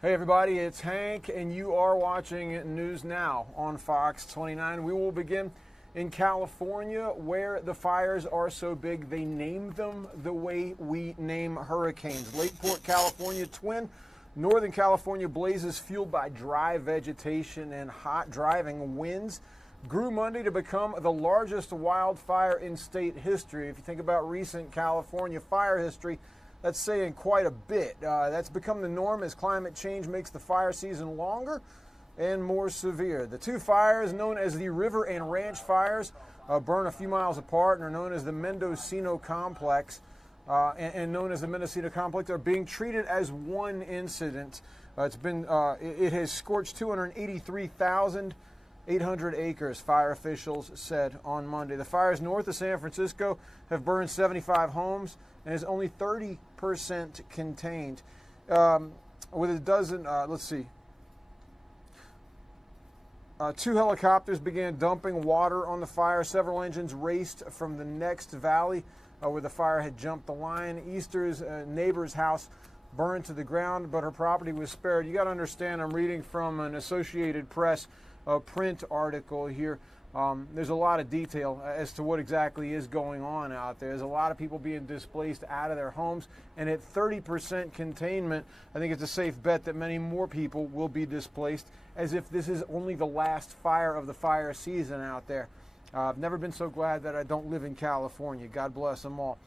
Hey everybody, it's Hank, and you are watching News Now on Fox 29. We will begin in California, where the fires are so big they name them the way we name hurricanes. Lakeport, California, twin Northern California blazes fueled by dry vegetation and hot driving winds grew Monday to become the largest wildfire in state history. If you think about recent California fire history, that's saying quite a bit. That's become the norm as climate change makes the fire season longer and more severe. The two fires, known as the River and Ranch fires, burn a few miles apart and are known as the Mendocino Complex. And known as the Mendocino Complex, are being treated as one incident. It has scorched 283,800 acres, fire officials said on Monday. The fires north of San Francisco have burned 75 homes and is only 30% contained. With a dozen, two helicopters began dumping water on the fire. Several engines raced from the next valley where the fire had jumped the line. Easter's neighbor's house burned to the ground, but her property was spared. You got to understand, I'm reading from an Associated Press print article here. There's a lot of detail as to what exactly is going on out there. There's a lot of people being displaced out of their homes, and at 30% containment, I think it's a safe bet that many more people will be displaced, as if this is only the last fire of the fire season out there. I've never been so glad that I don't live in California. God bless them all.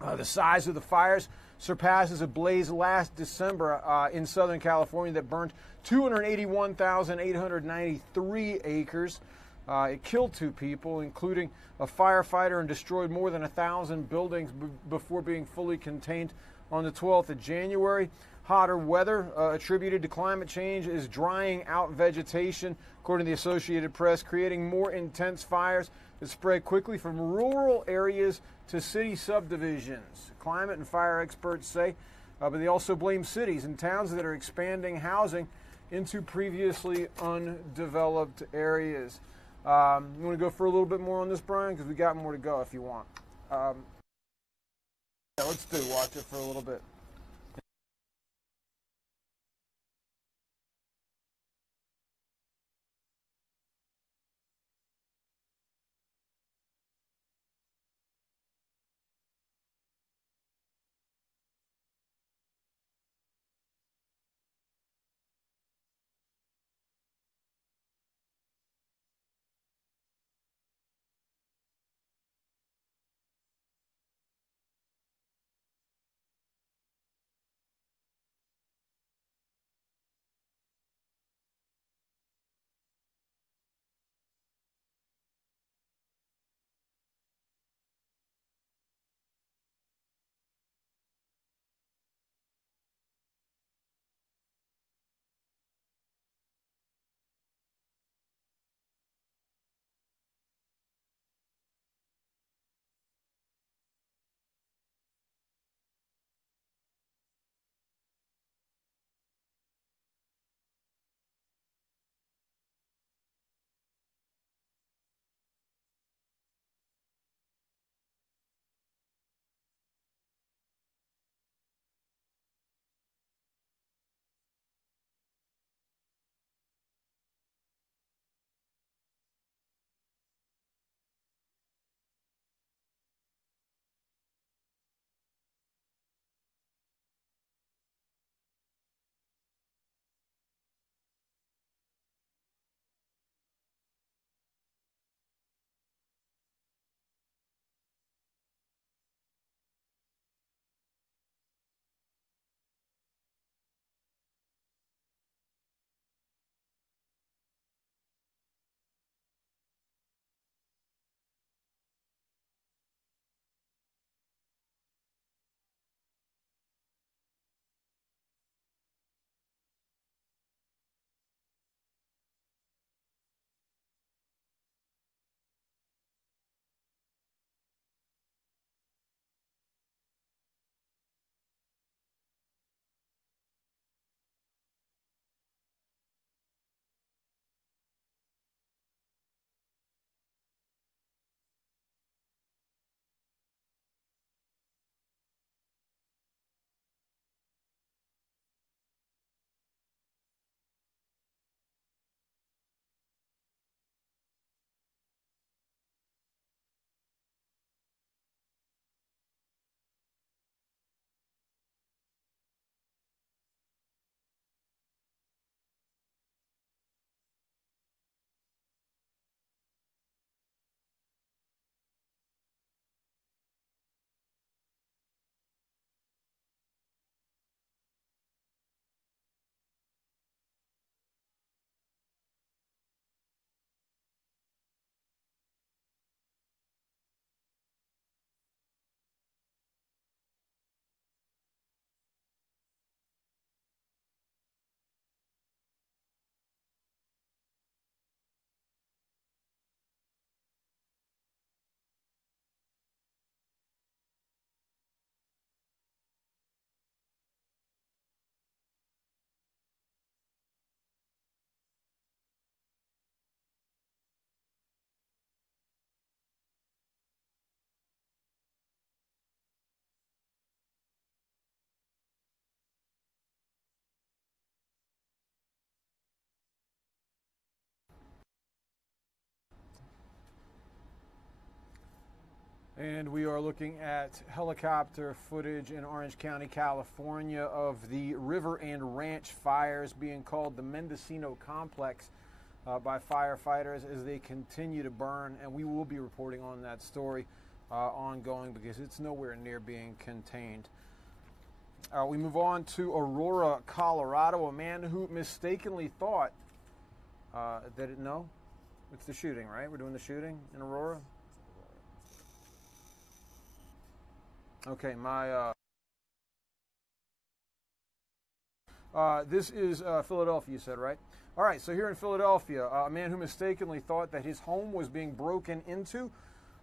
The size of the fires surpasses a blaze last December in Southern California that burned 281,893 acres. It killed two people, including a firefighter, and destroyed more than 1,000 buildings before being fully contained on the 12th of January. Hotter weather attributed to climate change is drying out vegetation, according to the Associated Press, creating more intense fires that spread quickly from rural areas to city subdivisions. Climate and fire experts say, but they also blame cities and towns that are expanding housing into previously undeveloped areas. You want to go for a little bit more on this, Brian? Because we got more to go if you want. Yeah, let's watch it for a little bit. And we are looking at helicopter footage in Orange County, California of the river and ranch fires being called the Mendocino Complex by firefighters as they continue to burn. And we will be reporting on that story ongoing because it's nowhere near being contained. We move on to Aurora, Colorado. A man who mistakenly thought it's the shooting, right? We're doing the shooting in Aurora. Okay, this is Philadelphia, you said, right? All right, so here in Philadelphia, a man who mistakenly thought that his home was being broken into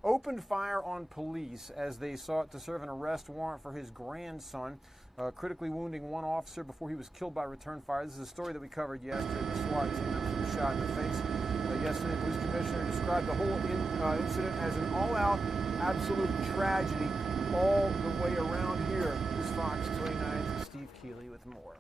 opened fire on police as they sought to serve an arrest warrant for his grandson, critically wounding one officer before he was killed by return fire. This is a story that we covered yesterday. The SWAT team was shot in the face. Yesterday, the police commissioner described the whole incident as an all-out, absolute tragedy all the way around here. This is Fox 29's Steve Keeley with more.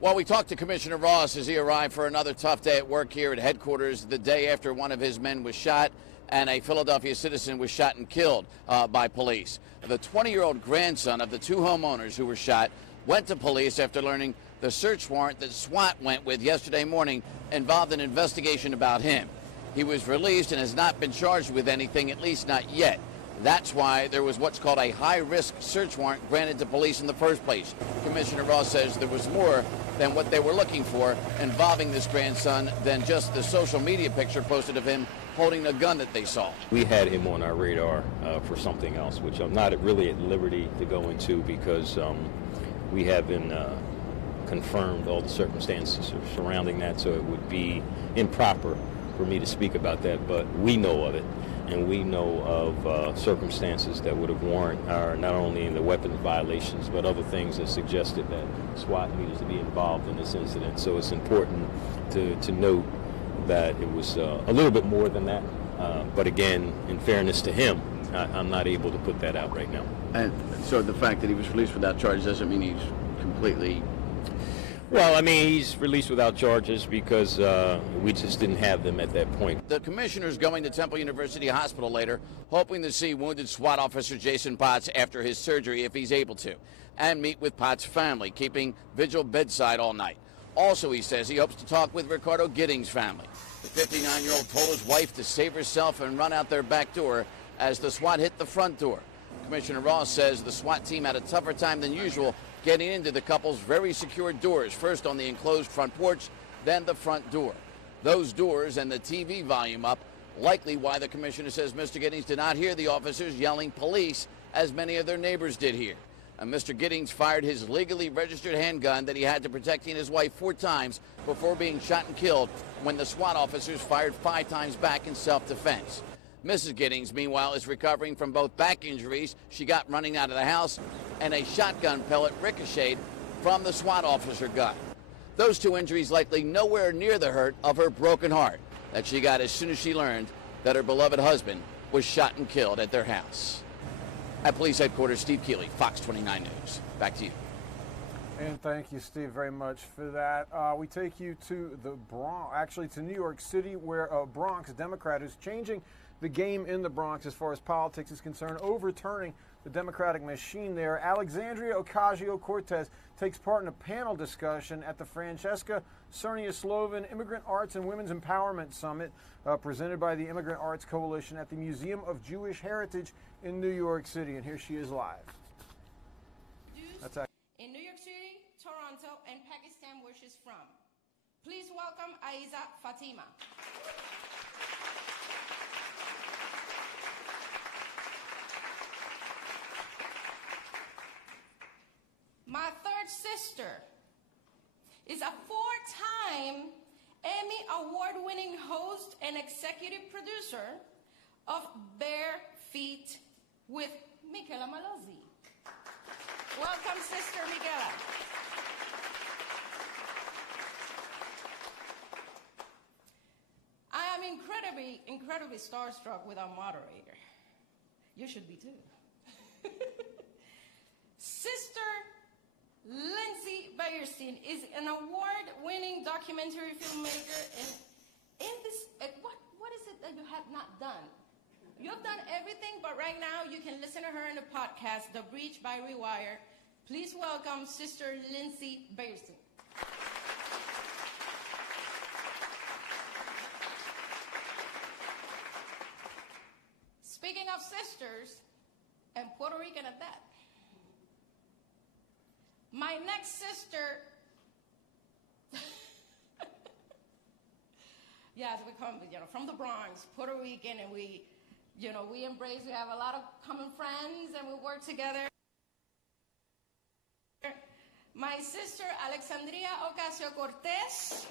Well, we talked to Commissioner Ross as he arrived for another tough day at work here at headquarters the day after one of his men was shot and a Philadelphia citizen was shot and killed by police. The 20-year-old grandson of the two homeowners who were shot went to police after learning the search warrant that SWAT went with yesterday morning involved an investigation about him. He was released and has not been charged with anything, at least not yet. That's why there was what's called a high-risk search warrant granted to police in the first place. Commissioner Ross says there was more than what they were looking for involving this grandson than just the social media picture posted of him holding a gun that they saw. We had him on our radar for something else, which I'm not really at liberty to go into because we haven't confirmed all the circumstances surrounding that, so it would be improper for me to speak about that, but we know of it. And we know of circumstances that would have warranted not only in the weapons violations, but other things that suggested that SWAT needed to be involved in this incident. So it's important to note that it was a little bit more than that. But again, in fairness to him, I'm not able to put that out right now. And so the fact that he was released without charge doesn't mean he's completely... Well, I mean, he's released without charges because we just didn't have them at that point. The commissioner's going to Temple University Hospital later, hoping to see wounded SWAT officer Jason Potts after his surgery if he's able to, and meet with Potts' family, keeping vigil bedside all night. Also, he says he hopes to talk with Ricardo Giddings' family. The 59-year-old told his wife to save herself and run out their back door as the SWAT hit the front door. Commissioner Ross says the SWAT team had a tougher time than usual getting into the couple's very secure doors, first on the enclosed front porch, then the front door. Those doors and the TV volume up, likely why the commissioner says Mr. Giddings did not hear the officers yelling police as many of their neighbors did here. And Mr. Giddings fired his legally registered handgun that he had to protect his wife 4 times before being shot and killed when the SWAT officers fired 5 times back in self-defense. Mrs. Giddings, meanwhile, is recovering from both back injuries she got running out of the house and a shotgun pellet ricocheted from the SWAT officer gun. Those 2 injuries likely nowhere near the hurt of her broken heart that she got as soon as she learned that her beloved husband was shot and killed at their house. At police headquarters, Steve Keeley, Fox 29 News. Back to you. And thank you, Steve, very much for that. We take you to the Bronx, actually to New York City, where a Bronx Democrat who's changing the game in the Bronx as far as politics is concerned, overturning the Democratic machine there. Alexandria Ocasio-Cortez takes part in a panel discussion at the Francesca Cernia-Slovan Immigrant Arts and Women's Empowerment Summit presented by the Immigrant Arts Coalition at the Museum of Jewish Heritage in New York City. And here she is live. In New York City, Toronto, and Pakistan, where she's from. Please welcome Aiza Fatima. My third sister is a 4-time Emmy Award-winning host and executive producer of Bare Feet with Michela Malozzi. Welcome, Sister Michela. I am incredibly starstruck with our moderator. You should be too. Sister Lindsay Bayerstein is an award-winning documentary filmmaker and in this, what is it that you have not done. You have done everything, but right now you can listen to her in the podcast, The Breach by Rewire. Please welcome Sister Lindsay Bearson. Speaking of sisters, and Puerto Rican at that, my next sister, yes, we come, from the Bronx, Puerto Rican, and we embrace, we have a lot of common friends, and we work together. My sister, Alexandria Ocasio-Cortez.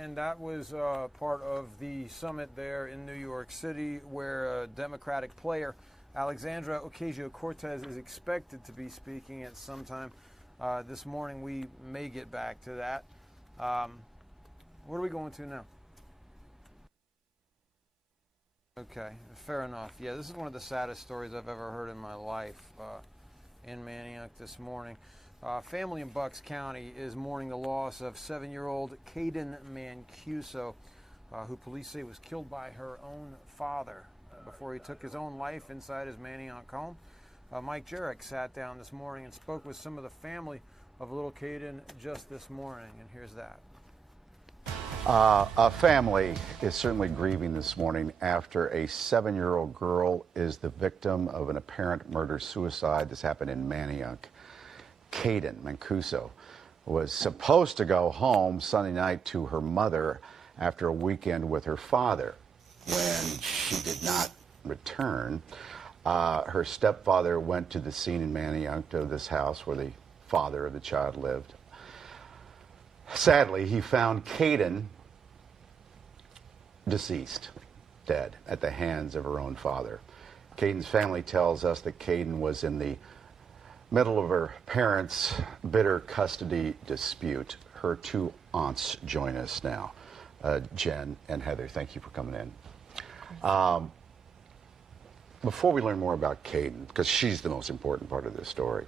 And that was part of the summit there in New York City, where Democratic player Alexandria Ocasio-Cortez is expected to be speaking at some time this morning. We may get back to that. What are we going to now? Okay, fair enough. Yeah, this is one of the saddest stories I've ever heard in my life in Manioc this morning. Family in Bucks County is mourning the loss of 7-year-old Caden Mancuso, who police say was killed by her own father before he took his own life inside his Manioc home. Mike Jarek sat down this morning and spoke with some of the family of little Caden just this morning, and here's that. A family is certainly grieving this morning after a 7-year-old girl is the victim of an apparent murder-suicide. This happened in Manioc. Caden Mancuso was supposed to go home Sunday night to her mother after a weekend with her father. When she did not return, her stepfather went to the scene in Manioc, to this house where the father of the child lived. Sadly, he found Caden deceased, dead, at the hands of her own father. Caden's family tells us that Caden was in the middle of her parents' bitter custody dispute. Her two aunts join us now. Jen and Heather, thank you for coming in. Before we learn more about Caden, because she's the most important part of this story,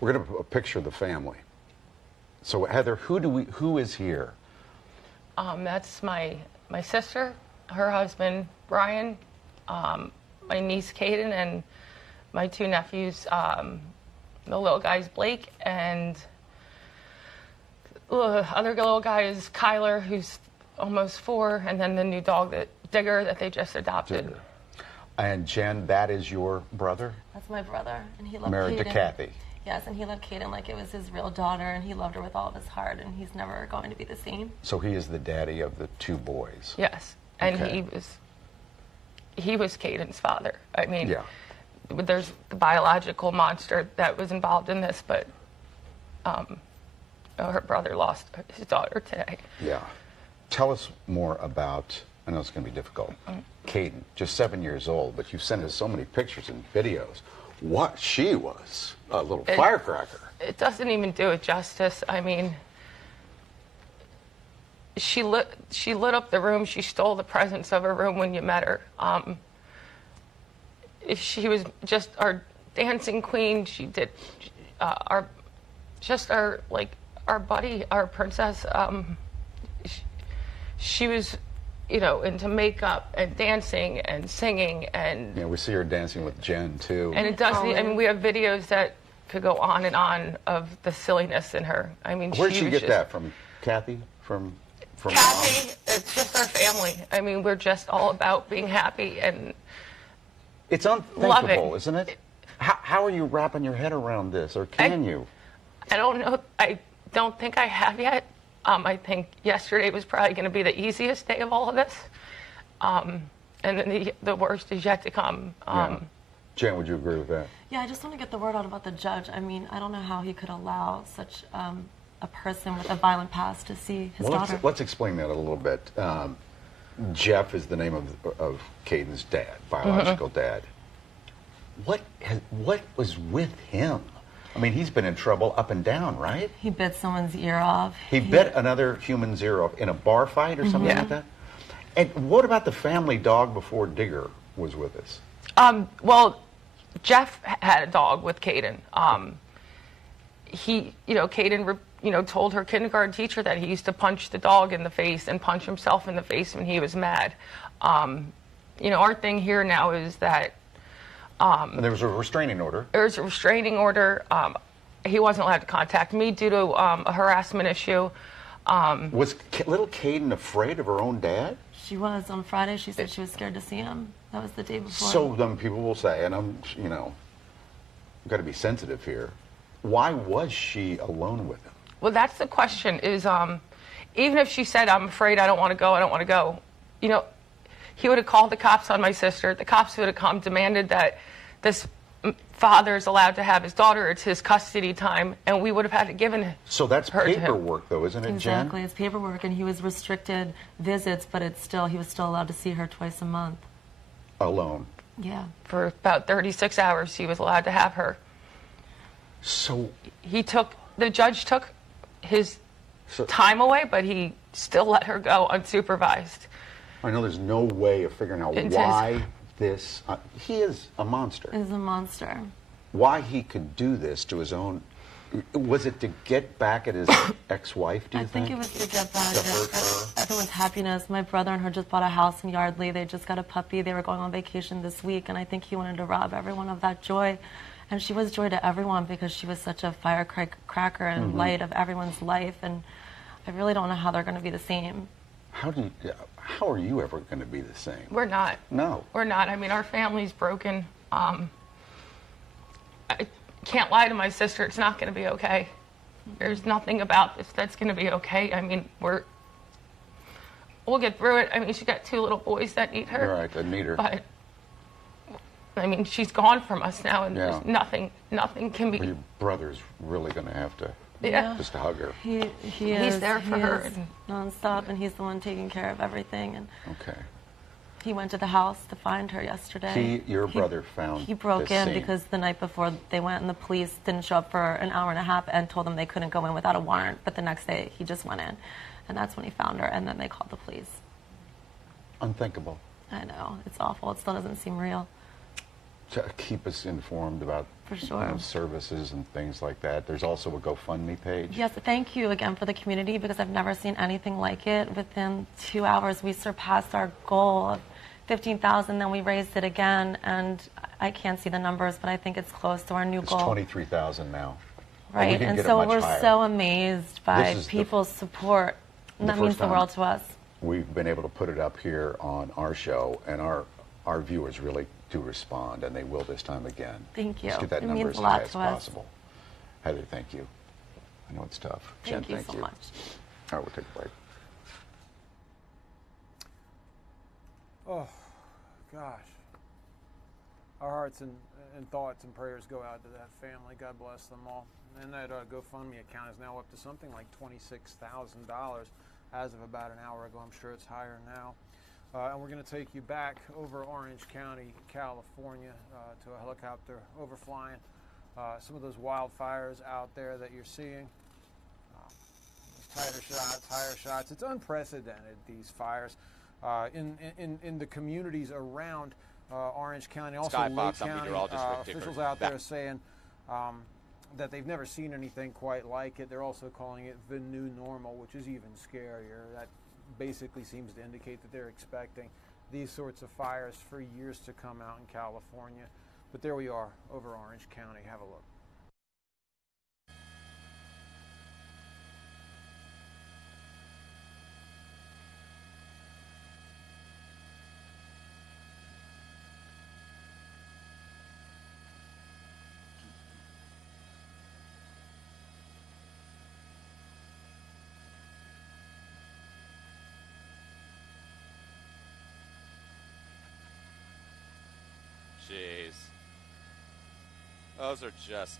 we're going to picture the family. So Heather, who is here? That's my sister, her husband Brian, my niece Caden, and my two nephews, the little guy's Blake, and the other little guy is Kyler, who's almost 4, and then the new dog, Digger, that they just adopted. Digger. And Jen, that is your brother? That's my brother, and he loved Married Caden. to Kathy. Yes, and he loved Caden like it was his real daughter, and he loved her with all of his heart, and he's never going to be the same. So he is the daddy of the 2 boys. Yes, and okay. he was Caden's father. I mean, yeah. There's the biological monster that was involved in this, but her brother lost his daughter today. Yeah. Tell us more about, I know it's going to be difficult, Caden, just 7 years old, but you've sent us so many pictures and videos. What she was, a little firecracker. It doesn't even do it justice. I mean, she lit up the room. She stole the presence of her room when you met her. If she was just our dancing queen, she did our buddy, our princess. She was, into makeup and dancing and singing and. Yeah, we see her dancing with Jen too. And it doesn't. I mean, we have videos that could go on and on of the silliness in her. I mean, where'd she get that from? Kathy? From Kathy. It's just our family. I mean, we're just all about being happy and. It's unthinkable, isn't it? How are you wrapping your head around this, or can you? I don't know. I don't think I have yet. I think yesterday was probably going to be the easiest day of all of this. And then the worst is yet to come. Yeah. Jen, would you agree with that? Yeah, I just want to get the word out about the judge. I mean, I don't know how he could allow such a person with a violent past to see his daughter. Let's explain that a little bit. Jeff is the name of Caden's dad, biological dad. What was with him? I mean, he's been in trouble up and down, right? He bit someone's ear off. He bit another human's ear off in a bar fight or something like that? And what about the family dog before Digger was with us? Well, Jeff had a dog with Caden. Caden, told her kindergarten teacher that he used to punch the dog in the face and punch himself in the face when he was mad. Our thing here now is that and there was a restraining order. There was a restraining order. He wasn't allowed to contact me due to a harassment issue. Was little Caden afraid of her own dad? She was. On Friday, she said she was scared to see him. That was the day before. So then people will say, and I'm, got to be sensitive here. Why was she alone with him? Well, that's the question. Is even if she said, "I'm afraid, I don't want to go," he would have called the cops on my sister. The cops would have come, demanded that this father is allowed to have his daughter. It's his custody time, and we would have had to give her. So that's her paperwork, though, isn't it, Jen? Exactly, it's paperwork, and he was restricted visits, but he was still allowed to see her twice a month. Alone. Yeah. For about 36 hours, he was allowed to have her. So the judge took his time away, but he still let her go unsupervised. I know there's no way of figuring out why this. He is a monster. He's a monster. Why he could do this to his own. Was it to get back at his ex-wife, do you think? I think it was to get back at everyone's happiness. My brother and her just bought a house in Yardley. They just got a puppy. They were going on vacation this week, and I think he wanted to rob everyone of that joy. And she was joy to everyone because she was such a firecracker and light of everyone's life. And I really don't know how they're going to be the same. How are you ever going to be the same? We're not. No. We're not. I mean, our family's broken. I can't lie to my sister. It's not going to be okay. There's nothing about this that's going to be okay. I mean, we'll get through it. I mean, she got 2 little boys that need her. Right, that need her. But, I mean, she's gone from us now, and there's nothing can be. Well, your brother's really going to have to just hug her. He's there for her. Nonstop, and he's the one taking care of everything. And okay. he went to the house to find her yesterday. Your brother found. He broke in scene. because the night before they went, and the police didn't show up for an hour and a half, and told them they couldn't go in without a warrant. But the next day, he just went in, and that's when he found her. And then they called the police. Unthinkable. I know, it's awful. It still doesn't seem real. To keep us informed about for sure. Services and things like that. There's also a GoFundMe page. Yes, thank you again for the community because I've never seen anything like it. Within 2 hours, we surpassed our goal of 15,000. Then we raised it again, and I can't see the numbers, but I think it's close to our new goal. It's 23,000 now. Right, and so we're so amazed by people's support. And that means the world to us. We've been able to put it up here on our show, and our viewers really do respond, and they will this time again. Thank you. Let's get that number as high as possible. Heather, thank you. I know it's tough. Jen, thank you so much. All right, we'll take a break. Oh, gosh. Our hearts and thoughts and prayers go out to that family. God bless them all. And that GoFundMe account is now up to something like $26,000 as of about an hour ago. I'm sure it's higher now. And we're going to take you back over Orange County, California, to a helicopter overflying some of those wildfires out there that you're seeing. Tighter shots, higher shots. It's unprecedented, these fires, in the communities around Orange County. Also, Lake County officials out there saying that they've never seen anything quite like it. They're also calling it the new normal, which is even scarier. That basically seems to indicate that they're expecting these sorts of fires for years to come out in California. But there we are over Orange County. Have a look. Jeez. Those are just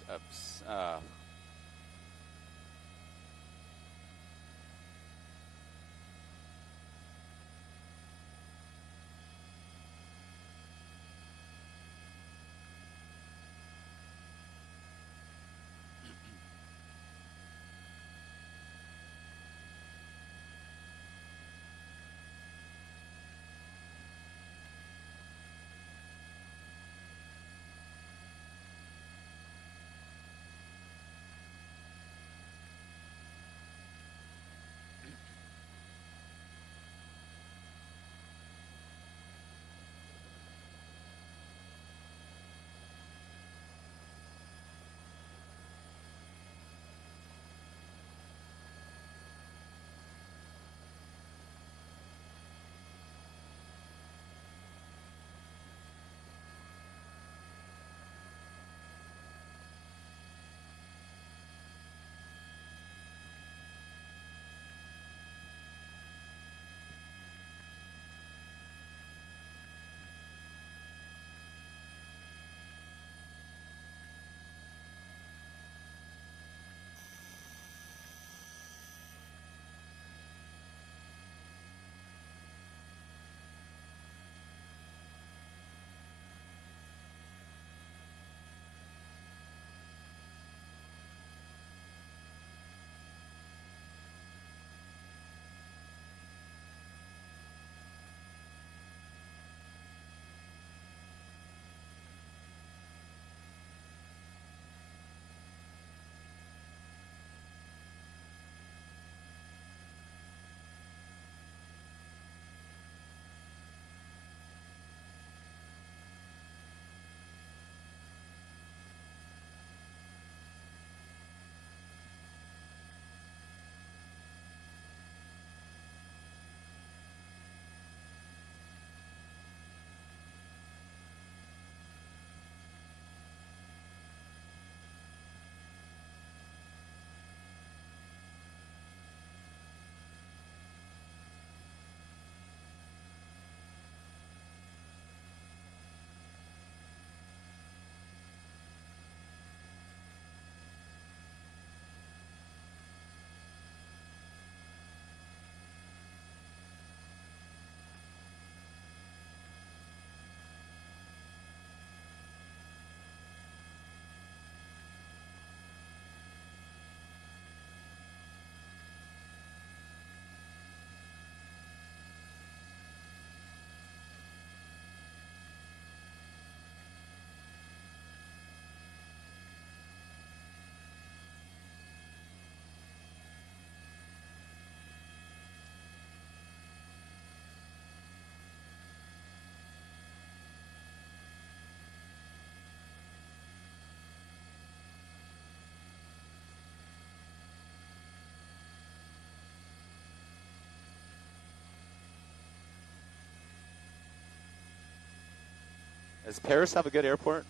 Does Paris have a good airport?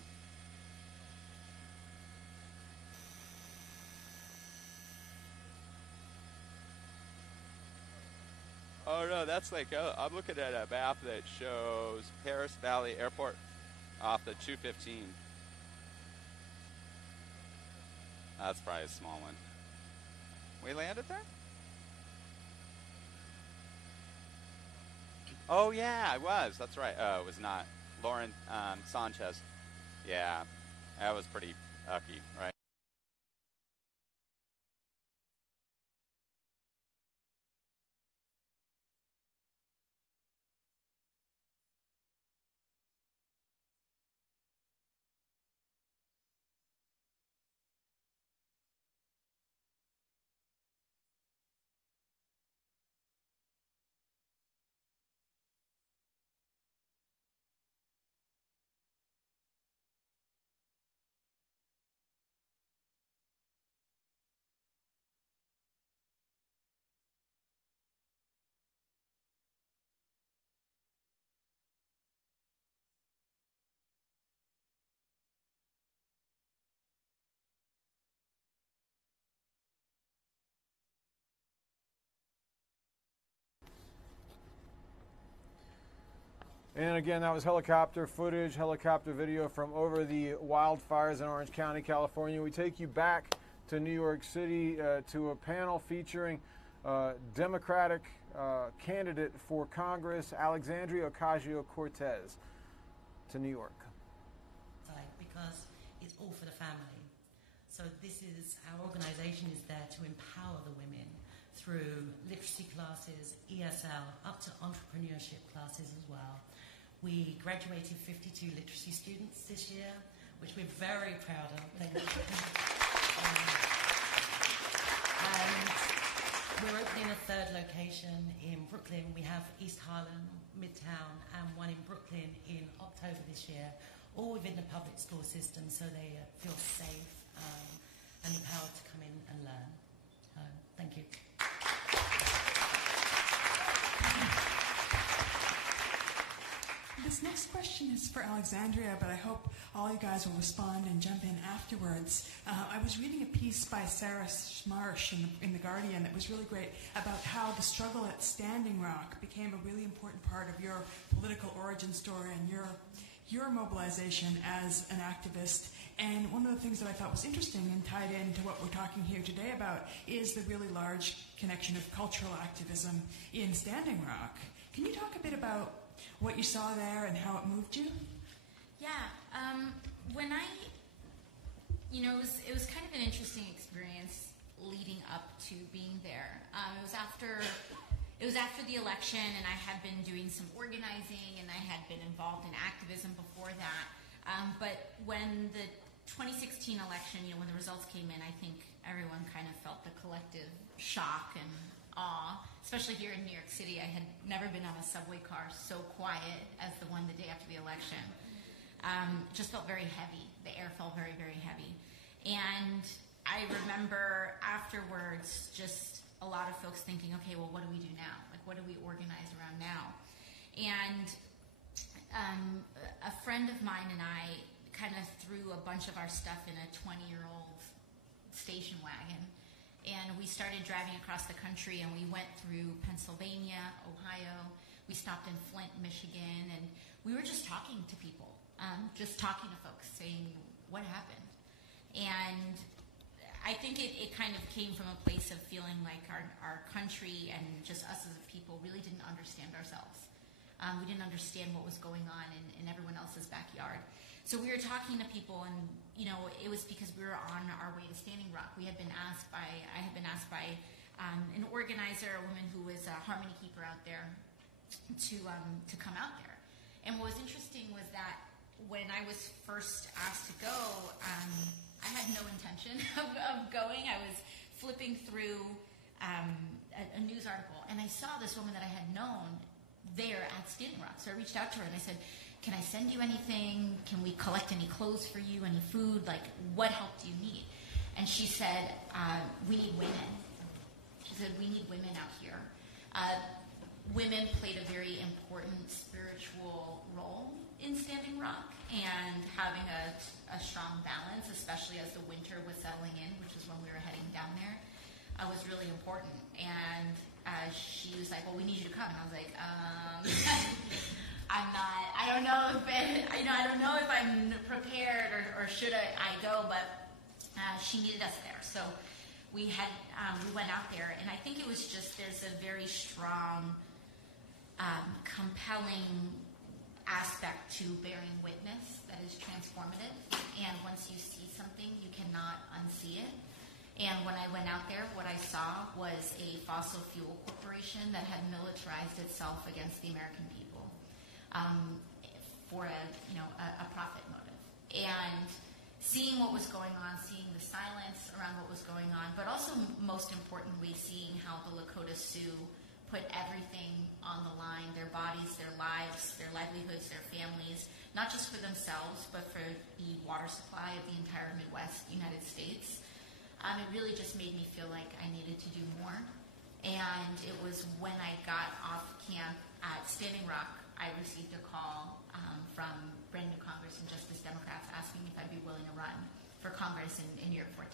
Oh no, that's like, I'm looking at a map that shows Paris Valley Airport off the 215. That's probably a small one. We landed there? Oh yeah, I was. That's right. Oh, it was not. Lauren Sanchez. Yeah, that was pretty ucky, right? And again, that was helicopter footage, helicopter video from over the wildfires in Orange County, California. We take you back to New York City to a panel featuring Democratic candidate for Congress, Alexandria Ocasio-Cortez, to New York. Because it's all for the family. So this is, our organization is there to empower the women through literacy classes, ESL, up to entrepreneurship classes as well. We graduated 52 literacy students this year, which we're very proud of. Thank you. And we're opening a third location in Brooklyn. We have East Harlem, Midtown, and one in Brooklyn in October this year, all within the public school system, so they feel safe and empowered to come in and learn. Thank you. This next question is for Alexandria, but I hope all you guys will respond and jump in afterwards. I was reading a piece by Sarah Schmarsh in The Guardian that was really great about how the struggle at Standing Rock became a really important part of your political origin story and your mobilization as an activist. And one of the things that I thought was interesting and tied into what we're talking here today about is the really large connection of cultural activism in Standing Rock. Can you talk a bit about what you saw there and how it moved you? Yeah, when it was kind of an interesting experience leading up to being there. It was after the election, and I had been doing some organizing, and I had been involved in activism before that. But when the 2016 election, when the results came in, I think everyone kind of felt the collective shock and awe, especially here in New York City. I had never been on a subway car so quiet as the one the day after the election. Just felt very heavy. The air felt very, very heavy. And I remember afterwards just a lot of folks thinking, okay, well, what do we do now? Like, what do we organize around now? And a friend of mine and I kind of threw a bunch of our stuff in a 20-year-old station wagon. And we started driving across the country, and we went through Pennsylvania, Ohio. We stopped in Flint, Michigan, and we were just talking to people, just talking to folks, saying, what happened? And I think it kind of came from a place of feeling like our country and just us as a people really didn't understand ourselves. We didn't understand what was going on in everyone else's backyard. So we were talking to people, and it was because we were on our way to Standing Rock. I had been asked by an organizer, a woman who was a harmony keeper out there, to come out there. And what was interesting was that when I was first asked to go, I had no intention of going. I was flipping through a news article, and I saw this woman that I had known there at Standing Rock. So I reached out to her and I said, can I send you anything? Can we collect any clothes for you, any food? Like, what help do you need? And she said, we need women. She said, we need women out here. Women played a very important spiritual role in Standing Rock, and having a strong balance, especially as the winter was settling in, which is when we were heading down there, was really important. And she was like, well, we need you to come. And I was like, I don't know if I'm prepared or should I go, but she needed us there. So we went out there, and I think it was just, there's a very strong, compelling aspect to bearing witness that is transformative. And once you see something, you cannot unsee it. And when I went out there, what I saw was a fossil fuel corporation that had militarized itself against the American people for a profit motive. And seeing what was going on, seeing the silence around what was going on, but also most importantly, seeing how the Lakota Sioux put everything on the line, their bodies, their lives, their livelihoods, their families, not just for themselves, but for the water supply of the entire Midwest United States. It really just made me feel like I needed to do more. And it was when I got off camp at Standing Rock, I received a call from brand new Congress and Justice Democrats asking if I'd be willing to run for Congress in year 14.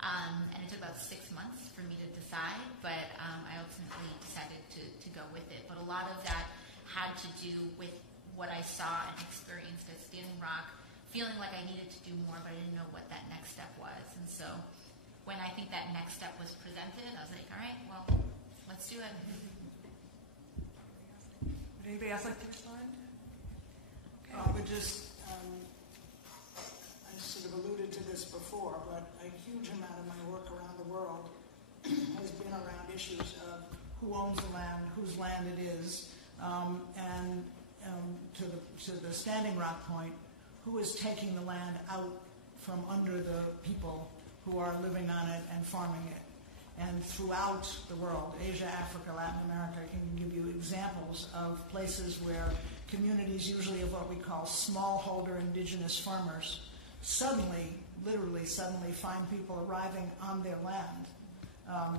And it took about 6 months for me to decide, but I ultimately decided to go with it. But a lot of that had to do with what I saw and experienced at Standing Rock, feeling like I needed to do more, but I didn't know what that next step was. And so when I think that next step was presented, I was like, all right, well, let's do it. Would anybody else like to respond? Okay. I would just, I sort of alluded to this before, but a huge amount of my work around the world has been around issues of who owns the land, whose land it is, and to the Standing Rock point, who is taking the land out from under the people who are living on it and farming it. And throughout the world, Asia, Africa, Latin America, I can give you examples of places where communities, usually of what we call smallholder indigenous farmers, suddenly, literally suddenly find people arriving on their land.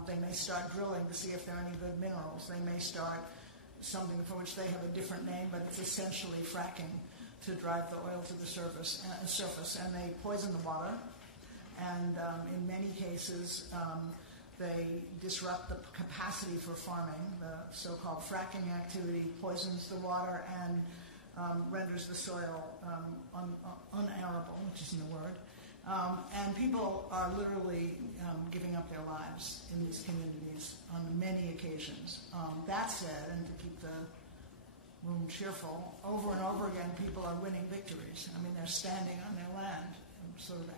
They may start drilling to see if there are any good minerals. They may start something for which they have a different name, but it's essentially fracking to drive the oil to the surface, and they poison the water. And in many cases, they disrupt the capacity for farming. The so-called fracking activity poisons the water and renders the soil unarable, which isn't a word. And people are literally giving up their lives in these communities on many occasions. That said, and to keep the room cheerful, over and over again, people are winning victories. I mean, they're standing on their land, sort of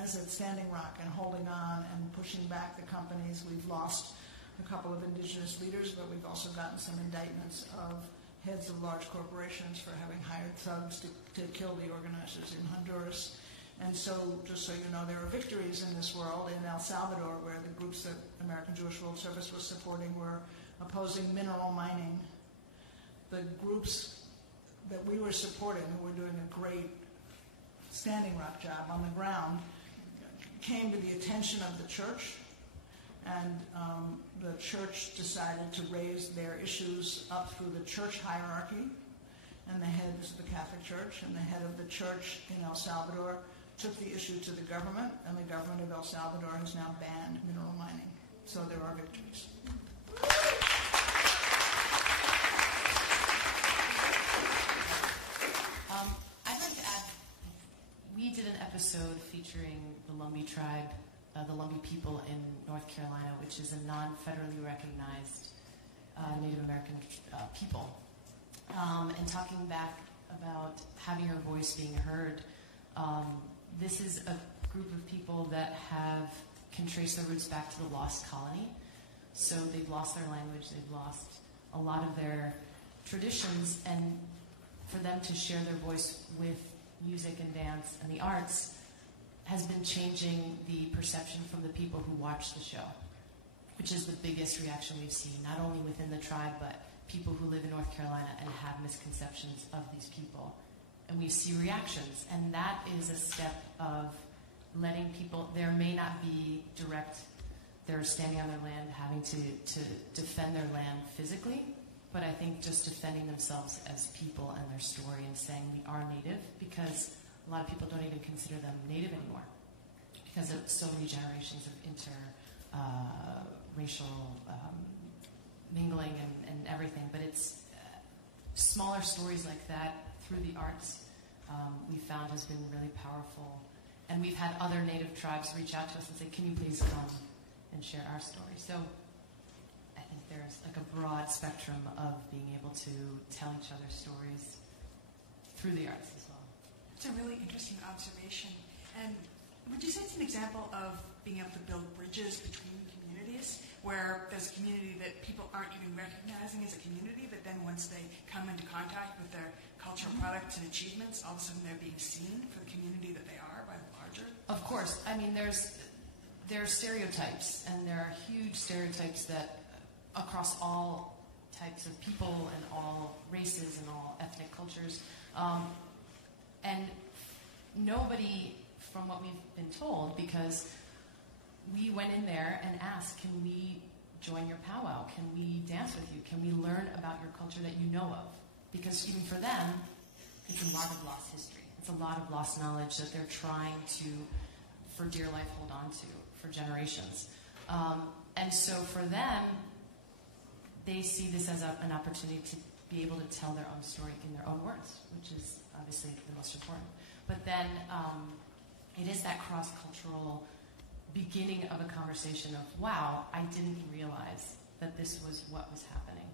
as a Standing Rock, and holding on and pushing back the companies. We've lost a couple of indigenous leaders, but we've also gotten some indictments of heads of large corporations for having hired thugs to kill the organizers in Honduras. And so, just so you know, there are victories in this world. In El Salvador, where the groups that American Jewish World Service was supporting were opposing mineral mining, the groups that we were supporting, who were doing a great Standing Rock job on the ground, came to the attention of the church, and the church decided to raise their issues up through the church hierarchy, and the head is the Catholic Church, and the head of the church in El Salvador took the issue to the government, and the government of El Salvador has now banned mineral mining. So there are victories. I'd like to add, we did an episode featuring the Lumbee tribe, the Lumbee people in North Carolina, which is a non-federally recognized Native American people. And talking back about having her voice being heard, this is a group of people that can trace their roots back to the lost colony. So they've lost their language, they've lost a lot of their traditions, and for them to share their voice with music and dance and the arts has been changing the perception from the people who watch the show, which is the biggest reaction we've seen, not only within the tribe, but people who live in North Carolina and have misconceptions of these people. And we see reactions, and that is a step of letting people, there may not be direct, they're standing on their land having to defend their land physically, but I think just defending themselves as people and their story and saying we are Native, because a lot of people don't even consider them Native anymore because of so many generations of interracial mingling and everything. But it's smaller stories like that through the arts we found has been really powerful. And we've had other Native tribes reach out to us and say, can you please come and share our story? So I think there's like a broad spectrum of being able to tell each other's stories through the arts as well. It's a really interesting observation. And would you say it's an example of being able to build bridges between communities, where there's a community that people aren't even recognizing as a community, but then once they come into contact with their cultural products and achievements, all of a sudden they're being seen for the community that they are by the larger? Of course. I mean, there are stereotypes, and there are huge stereotypes that across all types of people and all races and all ethnic cultures. And nobody, from what we've been told, because we went in there and asked, can we join your powwow? Can we dance with you? Can we learn about your culture that you know of? Because even for them, it's a lot of lost history. It's a lot of lost knowledge that they're trying to, for dear life, hold on to for generations. And so for them, they see this as an opportunity to be able to tell their own story in their own words, which is obviously the most important. But then it is that cross-cultural beginning of a conversation of, wow, I didn't realize that this was what was happening.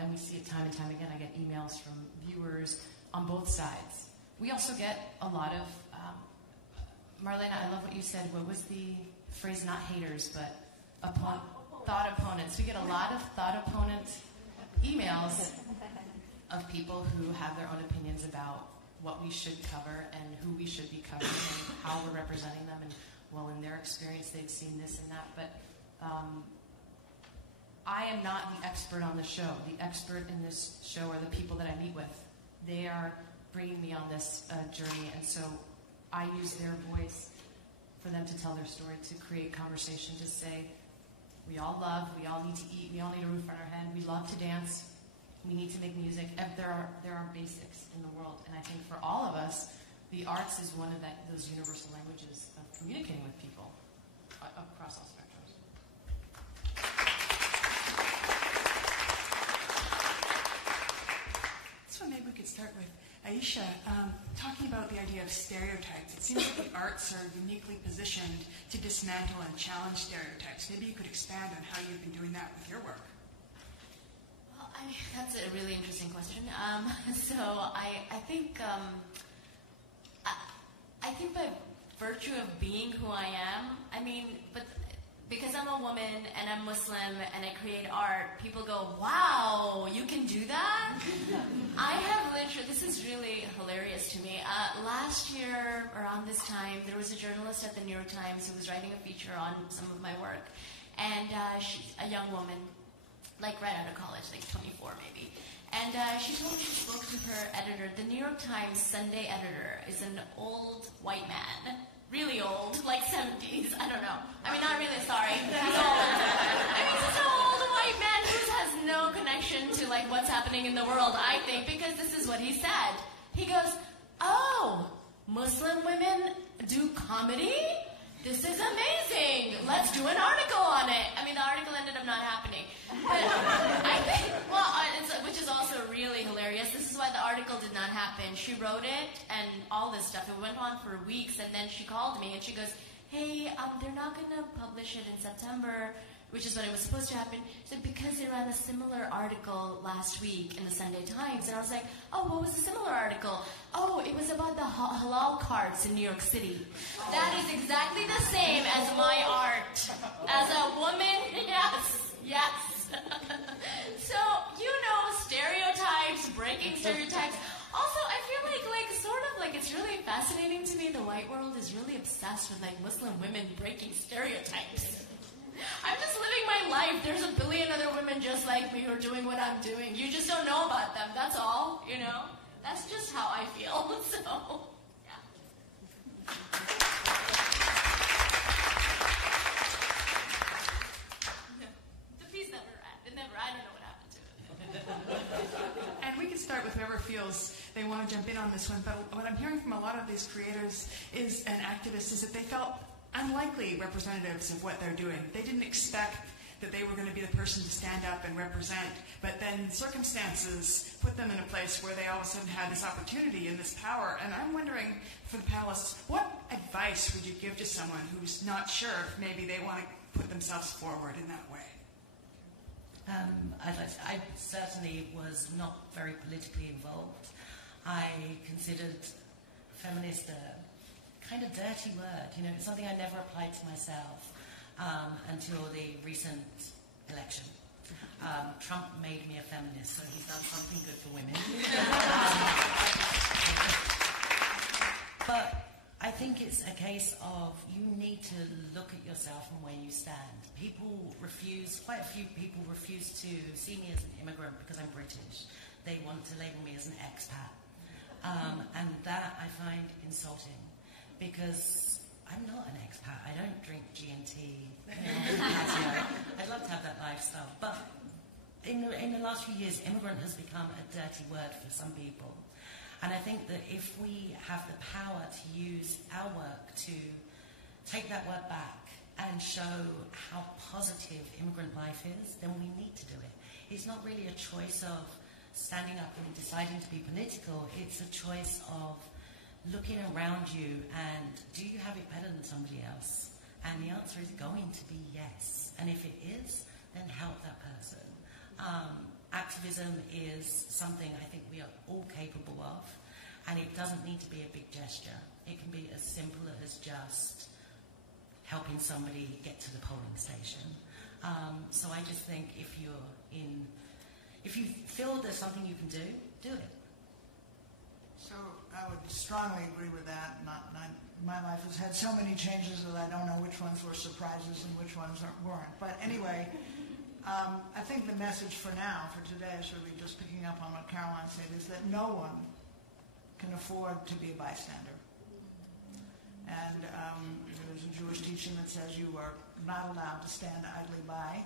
And we see it time and time again. I get emails from viewers on both sides. We also get a lot of, Marlena, I love what you said. What was the phrase? Not haters, but thought opponents. We get a lot of thought opponent emails of people who have their own opinions about what we should cover and who we should be covering and how we're representing them. And, well, in their experience, they've seen this and that. But I am not the expert on the show. The expert in this show are the people that I meet with. They are bringing me on this journey, and so I use their voice for them to tell their story, to create conversation, to say, we all love, we all need to eat, we all need a roof on our head, we love to dance, we need to make music. There are basics in the world, and I think for all of us, the arts is one of those universal languages of communicating with people across all spectrums. So maybe we could start with Aisha, talking about the idea of stereotypes. It seems that the arts are uniquely positioned to dismantle and challenge stereotypes. Maybe you could expand on how you've been doing that with your work. Well, that's a really interesting question. So I think by virtue of being who I am, but because I'm a woman and I'm Muslim and I create art, people go, wow, you can do that? I have literally, this is really hilarious to me. Last year, around this time, there was a journalist at the New York Times who was writing a feature on some of my work. And she's a young woman, like right out of college, like 24 maybe. And she told me she spoke to her editor. The New York Times Sunday editor is an old white man. Really old, like 70s, I don't know. Not really, sorry. He's old. He's just an old white man who has no connection to like what's happening in the world, I think, because this is what he said. He goes, oh, Muslim women do comedy? This is amazing. Let's do an article on it. The article ended up not happening. But I think, which is also really hilarious. This is why the article did not happen. She wrote it and all this stuff. It went on for weeks, and then she called me and she goes, hey, they're not going to publish it in September, which is when it was supposed to happen. She said, because they ran a similar article last week in the Sunday Times. And I was like, oh, what was the similar article? Oh, it was about the halal carts in New York City. That is exactly the same as my art. As a woman, yes. So, stereotypes, breaking stereotypes. Also, I feel like it's really fascinating to me. The white world is really obsessed with Muslim women breaking stereotypes. I'm just living my life. There's a billion other women just like me who are doing what I'm doing. You just don't know about them. That's all, That's just how I feel. So, yeah. The piece I don't know what happened to it. And we can start with whoever feels they want to jump in on this one, but what I'm hearing from a lot of these creators and activists is that they felt unlikely representatives of what they're doing. They didn't expect that they were going to be the person to stand up and represent, but then circumstances put them in a place where they all of a sudden had this opportunity and this power. And I'm wondering, for the panelists, what advice would you give to someone who's not sure if maybe they want to put themselves forward in that way? I certainly was not very politically involved. I considered feminist a kind of dirty word. You know, it's something I never applied to myself until the recent election. Trump made me a feminist, so he's done something good for women. But I think it's a case of you need to look at yourself and where you stand. Quite a few people refuse to see me as an immigrant because I'm British. They want to label me as an expat. And that I find insulting because I'm not an expat. I don't drink G&T. I'd love to have that lifestyle. But in the last few years, immigrant has become a dirty word for some people. And I think that if we have the power to use our work to take that word back and show how positive immigrant life is, then we need to do it. It's not really a choice of standing up and deciding to be political. It's a choice of looking around you and do you have it better than somebody else? And the answer is going to be yes. And if it is, then help that person. Activism is something I think we are all capable of, and it doesn't need to be a big gesture. It can be as simple as just helping somebody get to the polling station. So I just think if you feel there's something you can do it. So I would strongly agree with that. My life has had so many changes that I don't know which ones were surprises and which ones weren't. But anyway, I think the message for now, for today, is really just picking up on what Caroline said, is that no one can afford to be a bystander. And there's a Jewish teaching that says you are not allowed to stand idly by,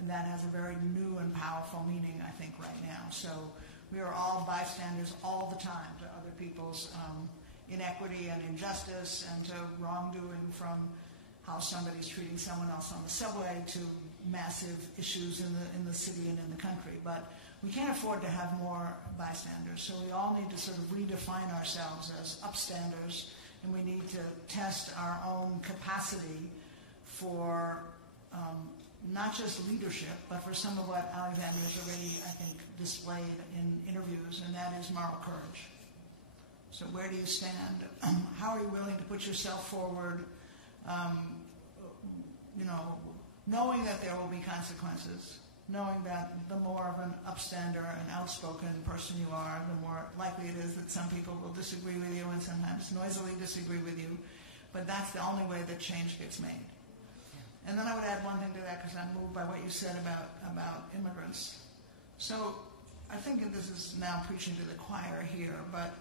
and that has a very new and powerful meaning, I think, right now. So we are all bystanders all the time to other people's inequity and injustice and to wrongdoing, from how somebody's treating someone else on the subway to massive issues in the city and in the country. But we can't afford to have more bystanders, so we all need to sort of redefine ourselves as upstanders, and we need to test our own capacity for not just leadership, but for some of what Alexandria's already, I think, displayed in interviews, and that is moral courage. So where do you stand? How are you willing to put yourself forward? Knowing that there will be consequences, knowing that the more of an upstander, an outspoken person you are, the more likely it is that some people will disagree with you and sometimes noisily disagree with you. But that's the only way that change gets made. And then I would add one thing to that, because I'm moved by what you said about immigrants. So I think that this is now preaching to the choir here, but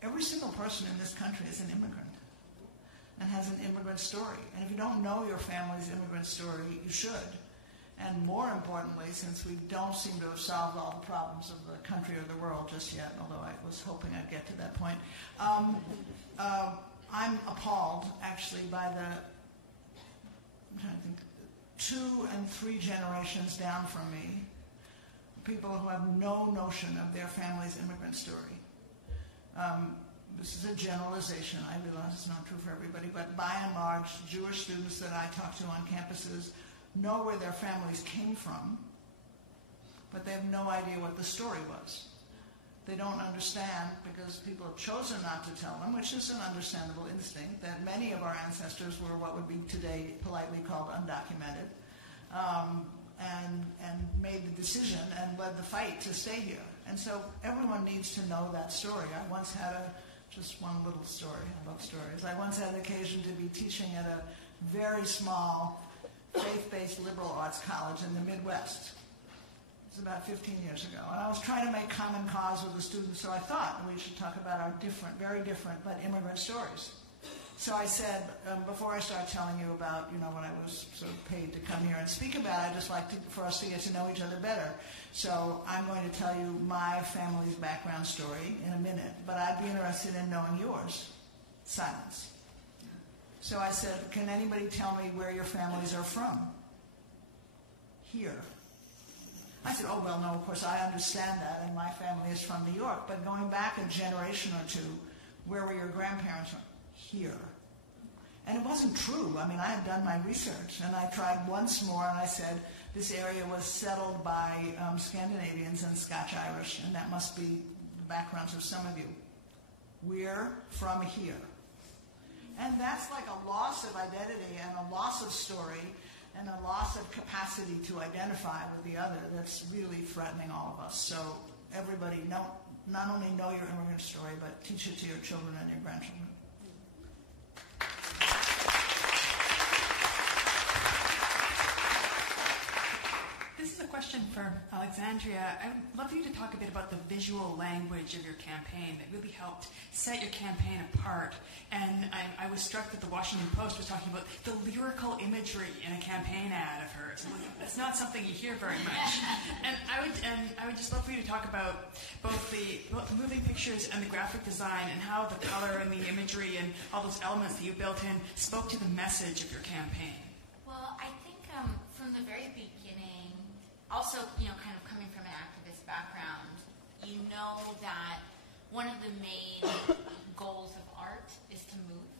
every single person in this country is an immigrant and has an immigrant story. And if you don't know your family's immigrant story, you should. And more importantly, since we don't seem to have solved all the problems of the country or the world just yet, although I was hoping I'd get to that point, I'm appalled, actually, by I'm trying to think, 2 and 3 generations down from me, people who have no notion of their family's immigrant story. This is a generalization. I realize it's not true for everybody, but by and large, Jewish students that I talk to on campuses know where their families came from, but they have no idea what the story was. They don't understand, because people have chosen not to tell them, which is an understandable instinct, that many of our ancestors were what would be today politely called undocumented, and made the decision and led the fight to stay here. And so everyone needs to know that story. I once had just one little story. I love stories. I once had an occasion to be teaching at a very small faith-based liberal arts college in the Midwest. It was about 15 years ago. And I was trying to make common cause with the students, so I thought we should talk about our different, very different, but immigrant stories. So I said, before I start telling you about, what I was sort of paid to come here and speak about, I'd just like for us to get to know each other better. So I'm going to tell you my family's background story in a minute, but I'd be interested in knowing yours. Silence. So I said, can anybody tell me where your families are from? Here. I said, oh, well, no, of course, I understand that, and my family is from New York, but going back a generation or two, where were your grandparents from? Here. And it wasn't true. I mean, I had done my research, and I tried once more, and I said, this area was settled by Scandinavians and Scotch-Irish, and that must be the backgrounds of some of you. We're from here. And that's like a loss of identity and a loss of story and a loss of capacity to identify with the other that's really threatening all of us. So everybody, not only know your immigrant story, but teach it to your children and your grandchildren. This is a question for Alexandria. I would love you to talk a bit about the visual language of your campaign that really helped set your campaign apart. And I was struck that the Washington Post was talking about the lyrical imagery in a campaign ad of hers. That's not something you hear very much. And I would just love for you to talk about both the moving pictures and the graphic design and how the color and the imagery and all those elements that you built in spoke to the message of your campaign. Well, I think from the very beginning, also, kind of coming from an activist background, you know that one of the main goals of art is to move,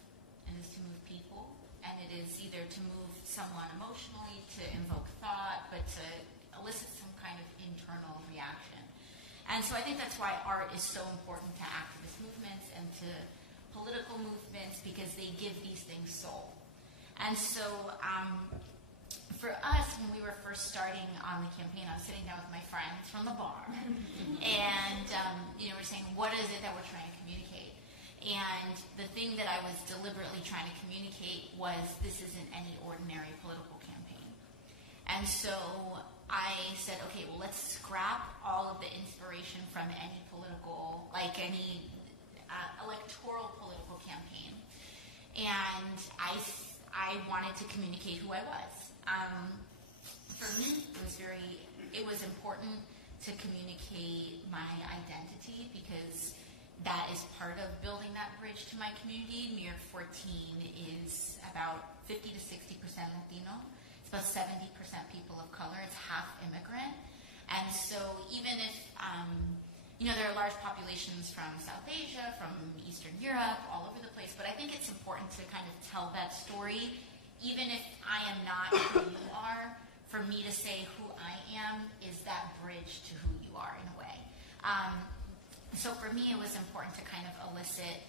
and is to move people, and it is either to move someone emotionally, to invoke thought, but to elicit some kind of internal reaction. And so I think that's why art is so important to activist movements and to political movements, because they give these things soul. And so for us, when we were first starting on the campaign, I was sitting down with my friends from the bar, and we're saying, what is it that we're trying to communicate? And the thing that I was deliberately trying to communicate was, this isn't any ordinary political campaign. And so I said, okay, well, let's scrap all of the inspiration from any political, any electoral political campaign. And I wanted to communicate who I was. For me, it was important to communicate my identity, because that is part of building that bridge to my community. New York 14 is about 50 to 60% Latino. It's about 70% people of color. It's half immigrant. And so even if, there are large populations from South Asia, from Eastern Europe, all over the place, but I think it's important to kind of tell that story. Even if I am not who you are, for me to say who I am is that bridge to who you are in a way. So for me, it was important to kind of elicit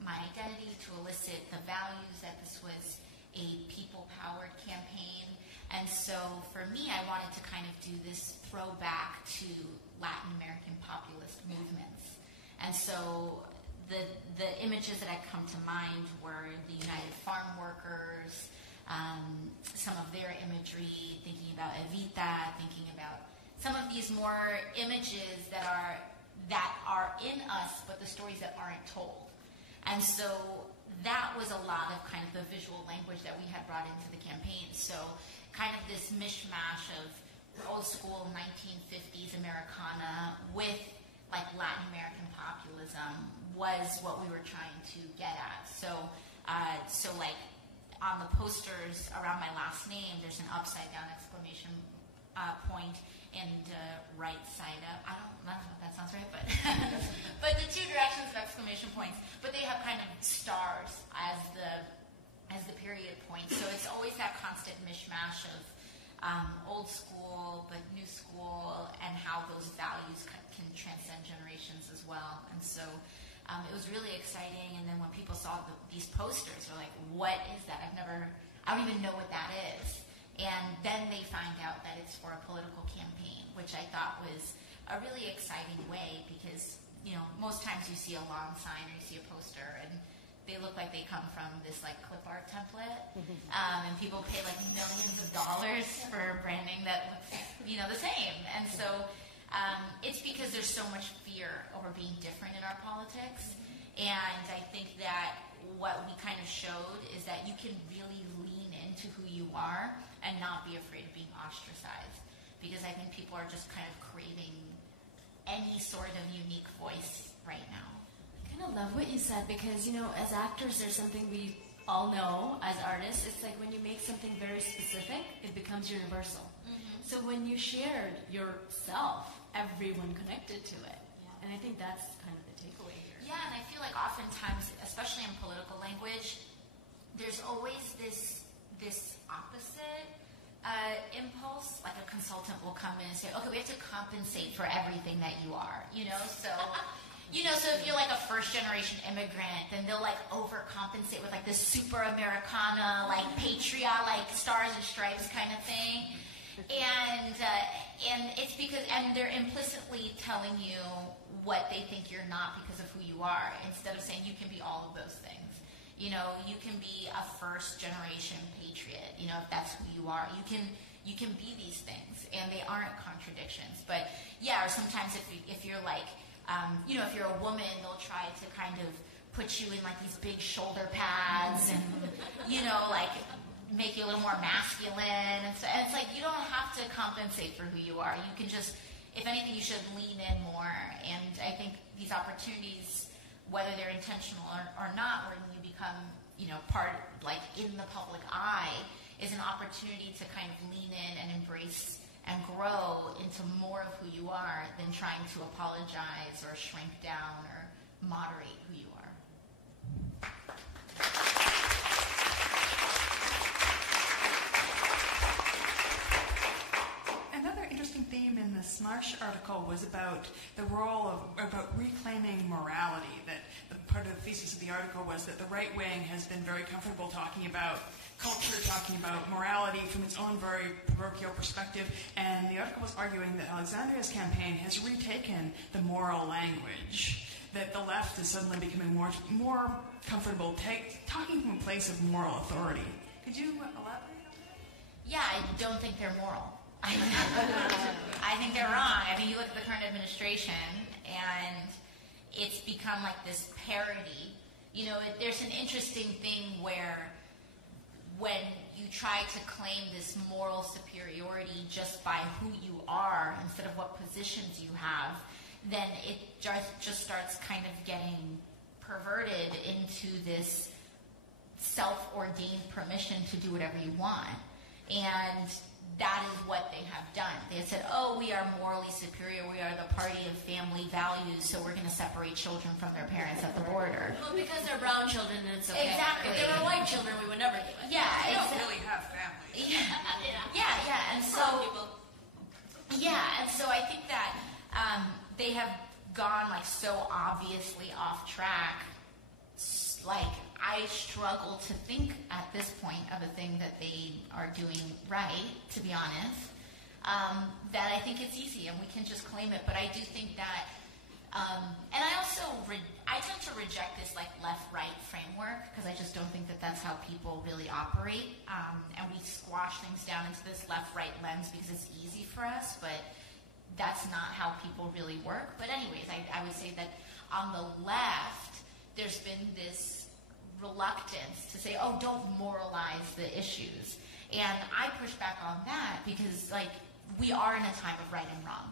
my identity, to elicit the values that this was a people-powered campaign. And so for me, I wanted to kind of do this throwback to Latin American populist movements. And so the images that had come to mind were the United Farm Workers, some of their imagery, thinking about Evita, thinking about some of these more images that are in us, but the stories that aren't told. And so that was a lot of kind of the visual language that we had brought into the campaign. So kind of this mishmash of old school 1950s Americana with Latin American populism was what we were trying to get at. So on the posters around my last name, there's an upside down exclamation point and right side up. I don't know if that sounds right, but but the two directions of exclamation points. But they have kind of stars as the period points. So it's always that constant mishmash of old school but new school, and how those values can transcend generations as well. And so it was really exciting. And then when people saw these posters, they're like, what is that? I don't even know what that is. And then they find out that it's for a political campaign, which I thought was a really exciting way, because, most times you see a lawn sign or you see a poster and they look like they come from this clip art template, and people pay millions of dollars for branding that looks, the same. And so it's because there's so much fear over being different in our politics. And I think that what we kind of showed is that you can really lean into who you are and not be afraid of being ostracized. Because I think people are just kind of craving any sort of unique voice right now. I kind of love what you said because, you know, as actors, there's something we all know as artists. It's like when you make something very specific, it becomes universal. Mm-hmm. So when you shared yourself, everyone connected to it. Yeah. And I think that's kind of the takeaway here. Yeah, and I feel like oftentimes, especially in political language, there's always this opposite impulse. Like a consultant will come in and say, okay, we have to compensate for everything that you are, you know? So, you know, so if you're like a first-generation immigrant, then they'll like overcompensate with like this super Americana, like patriot, like stars and stripes kind of thing. And it's because, and they're implicitly telling you what they think you're not because of who you are, instead of saying you can be all of those things. You know, you can be a first-generation patriot, you know, if that's who you are. You can be these things, and they aren't contradictions. But yeah, or sometimes if you're like, you know, if you're a woman, they'll try to kind of put you in like these big shoulder pads and, you know, like make you a little more masculine. And it's like you don't have to compensate for who you are. You can just, if anything, you should lean in more. And I think these opportunities, whether they're intentional or not, when you become, you know, part, like in the public eye, is an opportunity to kind of lean in and embrace and grow into more of who you are than trying to apologize or shrink down or moderate who you are. Another interesting theme in the Smarsh article was about the role of, about reclaiming morality, that part of the thesis of the article was that the right wing has been very comfortable talking about culture, talking about morality from its own very parochial perspective, and the article was arguing that Alexandria's campaign has retaken the moral language, that the left is suddenly becoming more comfortable talking from a place of moral authority. Could you elaborate on that? Yeah, I don't think they're moral. I think they're wrong. I mean, you look at the current administration, and it's become like this parody. You know, there's an interesting thing where when you try to claim this moral superiority just by who you are instead of what positions you have, then it just starts kind of getting perverted into this self-ordained permission to do whatever you want. And that is what they have done. They have said, oh, we are morally superior. We are the party of family values, so we're going to separate children from their parents at the border. Well, because they're brown children, it's okay. Exactly. If they were white children, we would never do it. Yeah. They don't really have families. Yeah. And so, and so I think that they have gone like so obviously off track. Like, I struggle to think at this point of a thing that they are doing right, to be honest, that I think it's easy and we can just claim it. But I do think that, and I also, I tend to reject this like left-right framework because I just don't think that that's how people really operate. And we squash things down into this left-right lens because it's easy for us, but that's not how people really work. But anyways, I would say that on the left, there's been this reluctance to say, oh, don't moralize the issues. And I push back on that because, like, we are in a time of right and wrong.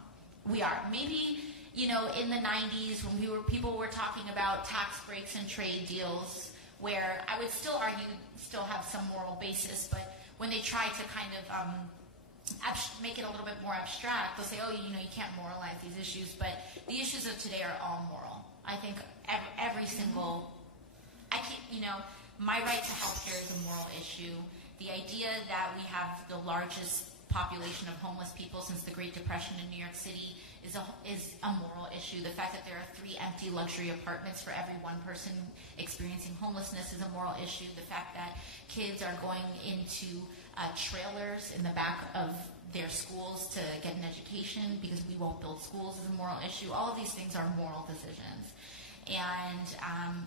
We are. Maybe, you know, in the 90s when people were talking about tax breaks and trade deals, where I would still argue still have some moral basis, but when they try to kind of make it a little bit more abstract, they'll say, oh, you know, you can't moralize these issues, but the issues of today are all moral. I think every single, you know, my right to health care is a moral issue. The idea that we have the largest population of homeless people since the Great Depression in New York City is a moral issue. The fact that there are 3 empty luxury apartments for every one person experiencing homelessness is a moral issue. The fact that kids are going into trailers in the back of their schools to get an education because we won't build schools is a moral issue. All of these things are moral decisions. And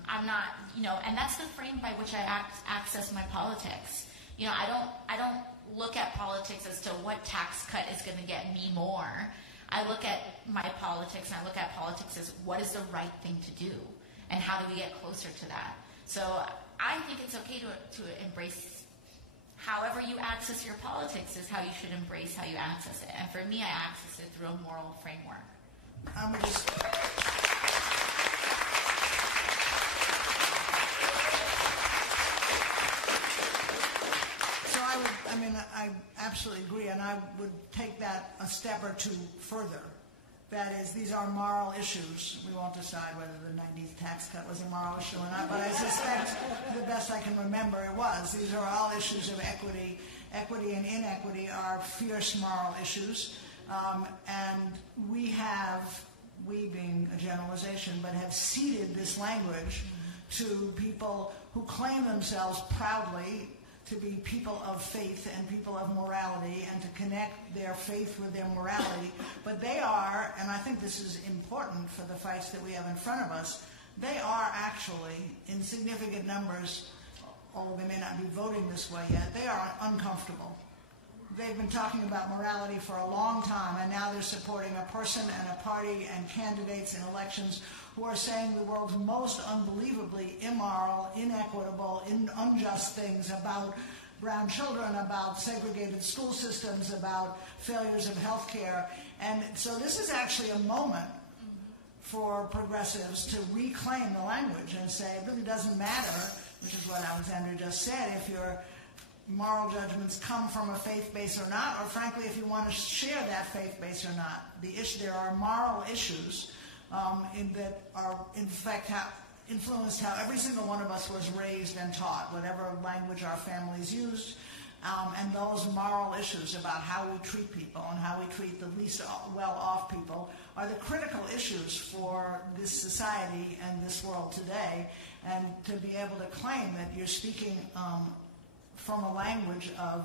I'm not, you know, and that's the frame by which I access my politics. You know, I don't look at politics as to what tax cut is going to get me more. I look at my politics and I look at politics as what is the right thing to do and how do we get closer to that. So I think it's okay to embrace however you access your politics is how you should embrace how you access it. And for me, I access it through a moral framework. I absolutely agree, and I would take that a step or two further. That is, these are moral issues. We won't decide whether the 90s tax cut was a moral issue or not, but I suspect, to the best I can remember, it was. These are all issues of equity. Equity and inequity are fierce moral issues, and we being a generalization, but have ceded this language to people who claim themselves proudly to be people of faith and people of morality and to connect their faith with their morality. But they are, and I think this is important for the fights that we have in front of us, they are actually, in significant numbers, although they may not be voting this way yet, they are uncomfortable. They've been talking about morality for a long time, and now they're supporting a person and a party and candidates in elections who are saying the world's most unbelievably immoral, inequitable, unjust things about brown children, about segregated school systems, about failures of health care. And so this is actually a moment for progressives to reclaim the language and say it really doesn't matter, which is what Alexandria just said, if your moral judgments come from a faith base or not, or frankly, if you want to share that faith base or not. There are moral issues that are, in fact, influenced how every single one of us was raised and taught, whatever language our families used, and those moral issues about how we treat people and how we treat the least well-off people are the critical issues for this society and this world today. And to be able to claim that you're speaking from a language of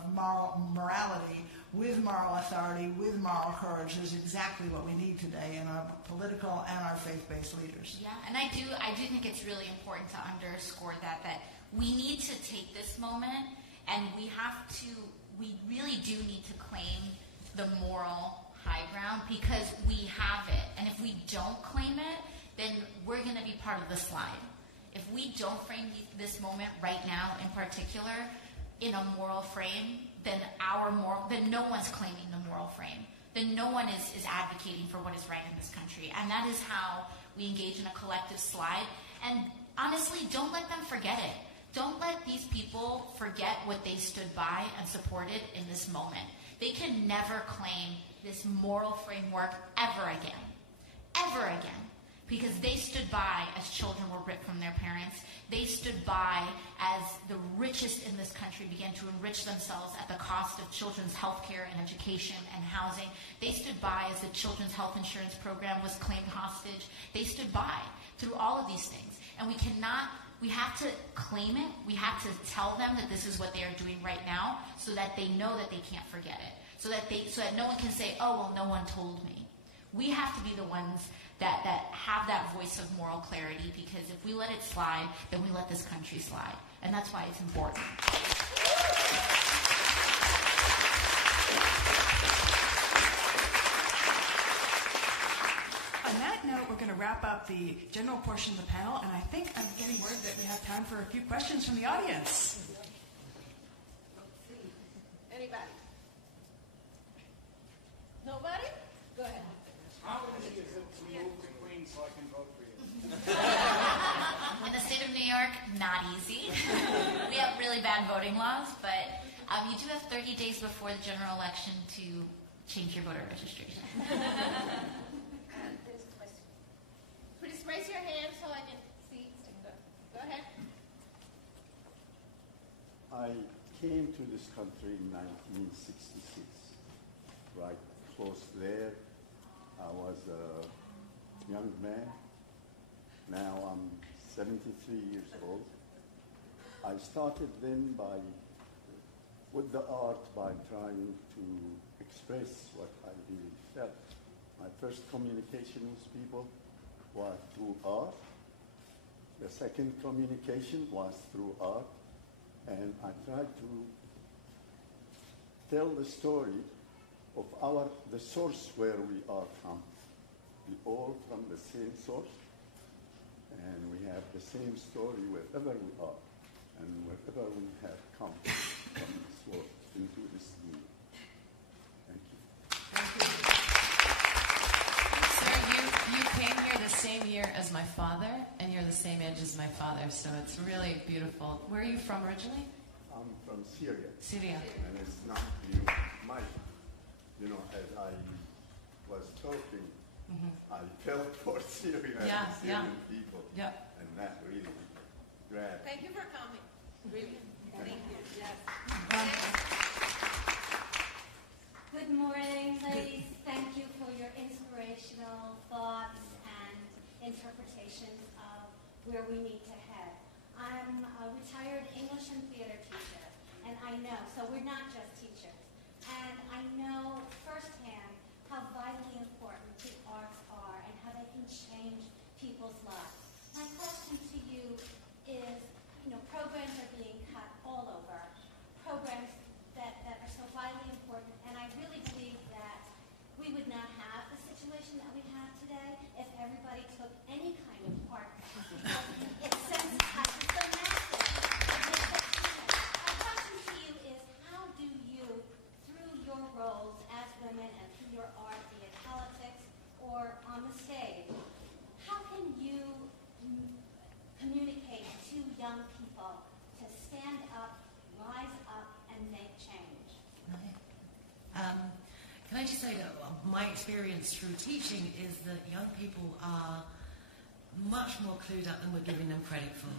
morality with moral authority, with moral courage, is exactly what we need today in our political and our faith-based leaders. Yeah, and I do think it's really important to underscore that we need to take this moment and we really do need to claim the moral high ground because we have it. And if we don't claim it, then we're going to be part of the slide. If we don't frame this moment right now in particular in a moral frame, then no one's claiming the moral frame. Then no one is advocating for what is right in this country. And that is how we engage in a collective slide. And honestly, don't let them forget it. Don't let these people forget what they stood by and supported in this moment. They can never claim this moral framework ever again. Ever again. Because they stood by as children were ripped from their parents. They stood by as the richest in this country began to enrich themselves at the cost of children's health care and education and housing. They stood by as the children's health insurance program was claimed hostage. They stood by through all of these things. And we have to claim it. We have to tell them that this is what they are doing right now so that they know that they can't forget it. So that no one can say, oh, well, no one told me. We have to be the ones that have that voice of moral clarity, because if we let it slide, then we let this country slide. And that's why it's important. On that note, we're going to wrap up the general portion of the panel, and I think I'm getting word that we have time for a few questions from the audience. Anybody? Nobody? Go ahead. How easy is it to move to Queens so I can vote for you? In the state of New York, not easy. We have really bad voting laws, but you do have 30 days before the general election to change your voter registration. There's a question. Please raise your hand so I can see. Go ahead. I came to this country in 1966, right close there. I was a young man. Now I'm 73 years old. I started then with the art by trying to express what I really felt. My first communication with people was through art. The second communication was through art. And I tried to tell the story of the source where we are from. We all from the same source. and we have the same story wherever we are, and wherever we have come from this world into this new. Thank you. Thank you. Sir, you came here the same year as my father, and you're the same age as my father, so it's really beautiful. Where are you from originally? I'm from Syria. Syria. And it's not as I was talking, I felt for Syria and Syrian people. Yeah. And that really grabbed. Thank you for coming. Really. Thank you. Yes. Good morning, ladies. Thank you for your inspirational thoughts and interpretations of where we need to head. I'm a retired English and theater teacher, and I know, so we're not just teachers, and I know firsthand how vitally important the arts are and how they can change people's lives. My question to you is, programs are being cut all over, programs that are so vitally important, and I really believe that we would not have the situation that we have today if everybody took any kind of art. It's sensitized, it's so massive. My question to you is, how do you, through your roles as women and through your art, be it politics or on the stage, how can you communicate to young people to stand up, rise up, and make change? Can I just say that my experience through teaching is that young people are much more clued up than we're giving them credit for.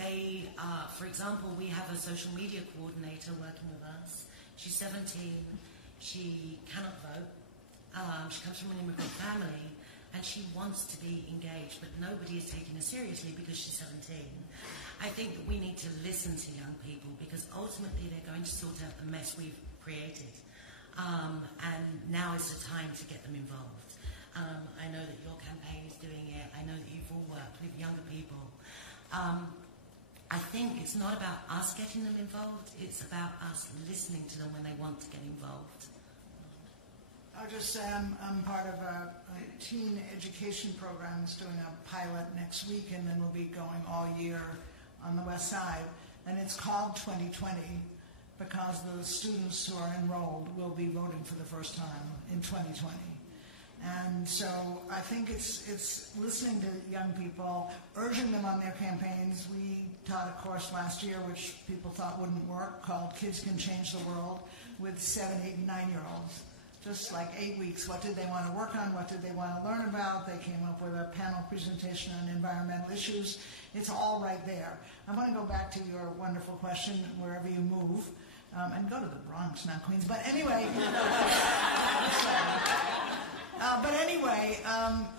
They, for example, we have a social media coordinator working with us. She's 17. She cannot vote. She comes from an immigrant family, and she wants to be engaged, but nobody is taking her seriously because she's 17. I think that we need to listen to young people because ultimately they're going to sort out the mess we've created. And now is the time to get them involved. I know that your campaign is doing it. I know that you've all worked with younger people. I think it's not about us getting them involved. It's about us listening to them when they want to get involved. I'll just say I'm part of a teen education program that's doing a pilot next week, and then we'll be going all year on the West Side. And it's called 2020 because the students who are enrolled will be voting for the first time in 2020. And so I think it's listening to young people, urging them on their campaigns. We taught a course last year which people thought wouldn't work called Kids Can Change the World with 7, 8, and 9-year-olds. Just like 8 weeks, what did they want to work on? What did they want to learn about? They came up with a panel presentation on environmental issues. It's all right there. I want to go back to your wonderful question, wherever you move, and go to the Bronx, not Queens. But anyway,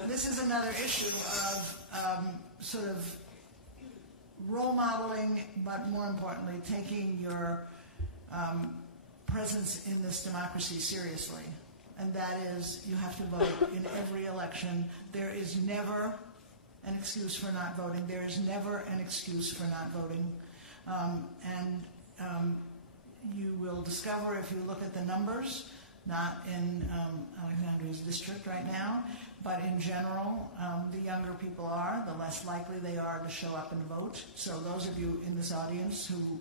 this is another issue of sort of role modeling, but more importantly, taking your presence in this democracy seriously. And that is, you have to vote in every election. There is never an excuse for not voting. There is never an excuse for not voting. You will discover if you look at the numbers, not in Alexandria's district right now, but in general, the younger people are, the less likely they are to show up and vote. So those of you in this audience who